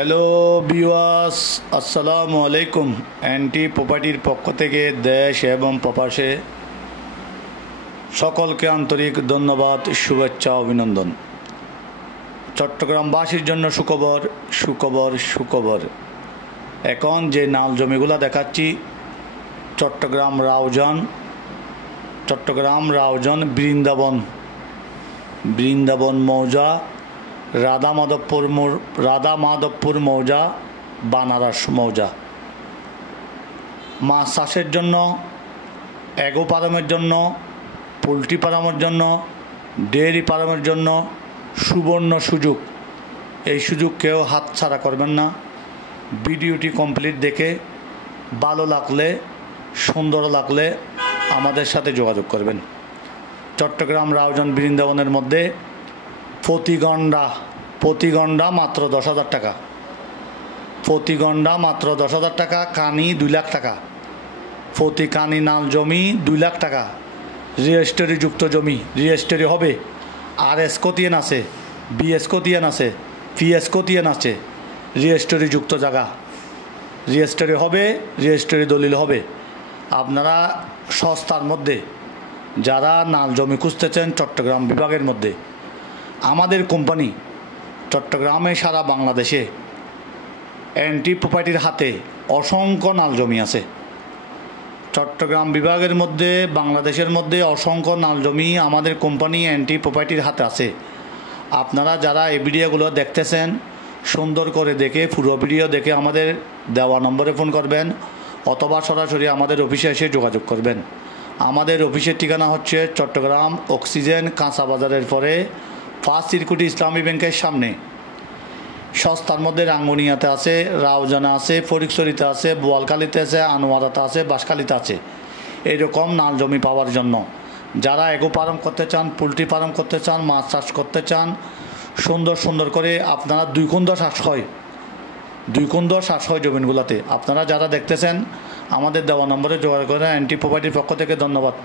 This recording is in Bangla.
হ্যালো ভিউয়ার্স, আসসালামু আলাইকুম। এনটি প্রপার্টির পক্ষ থেকে দেশ এবং প্রবাসে সকলকে আন্তরিক ধন্যবাদ, শুভেচ্ছা, অভিনন্দন। চট্টগ্রামবাসীর জন্য সুখবর সুখবর সুখবর। এখন যে নাল জমিগুলো দেখাচ্ছি চট্টগ্রাম রাউজান বৃন্দাবন মৌজা, রাধা মাধবপুর মৌজা, বানারস মৌজা। মাছ চাষের জন্য, এগো ফার্মের জন্য, পোলট্রি ফার্মের জন্য, ডেয়ারি ফার্মের জন্য সুবর্ণ সুযোগ। এই সুযোগ কেউ হাতছাড়া করবেন না। ভিডিওটি কমপ্লিট দেখে ভালো লাগলে, সুন্দর লাগলে আমাদের সাথে যোগাযোগ করবেন। চট্টগ্রাম রাউজান বৃন্দাবনের মধ্যে প্রতি গন্ডা মাত্র 10,000 টাকা, প্রতি গন্ডা মাত্র 10,000 টাকা। কানি 2 লাখ টাকা, প্রতি কানি নাল জমি 2 লাখ টাকা। রেজিস্ট্রি যুক্ত জমি, রেজিস্ট্রি হবে। RS কোতিয়ান আছে, BS কোতিয়ান আছে, PS কোতিয়ান আছে। রেজিস্ট্রি যুক্ত জায়গা, রেজিস্ট্রি হবে, রেজিস্ট্রি দলিল হবে। আপনারা সস্তার মধ্যে যারা নাল জমি খুঁজতেছেন চট্টগ্রাম বিভাগের মধ্যে, আমাদের কোম্পানি চট্টগ্রামে সারা বাংলাদেশে এনটি প্রপার্টির হাতে অসংখ্য নাল জমি আছে। চট্টগ্রাম বিভাগের মধ্যে, বাংলাদেশের মধ্যে অসংখ্য নাল জমি আমাদের কোম্পানি এনটি প্রপার্টির হাতে আছে। আপনারা যারা এই ভিডিওগুলো দেখতেছেন, সুন্দর করে দেখে, পুরো ভিডিও দেখে আমাদের দেওয়া নম্বরে ফোন করবেন অথবা সরাসরি আমাদের অফিসে এসে যোগাযোগ করবেন। আমাদের অফিসের ঠিকানা হচ্ছে চট্টগ্রাম অক্সিজেন কাঁচা বাজারের পরে ফার্স্ট সিরকুটি ইসলামী ব্যাংকের সামনে। সস্তার মধ্যে রাঙ্গুনিয়াতে আছে, রাউজানে আছে, ফরিকছড়িতে আছে, বোয়ালখালীতে আছে, আনোয়ারাতে আছে, বাঁশখালীতে আছে। এইরকম নাল জমি পাওয়ার জন্য যারা এগো ফার্ম করতে চান, পোলট্রি ফার্ম করতে চান, মাছ চাষ করতে চান, সুন্দর করে আপনারা 2 কুন্দ চাষ হয় জমিনগুলোতে। আপনারা যারা দেখতেছেন আমাদের দেওয়া নম্বরে যোগাযোগ করেন। এনটি প্রপার্টির পক্ষ থেকে ধন্যবাদ।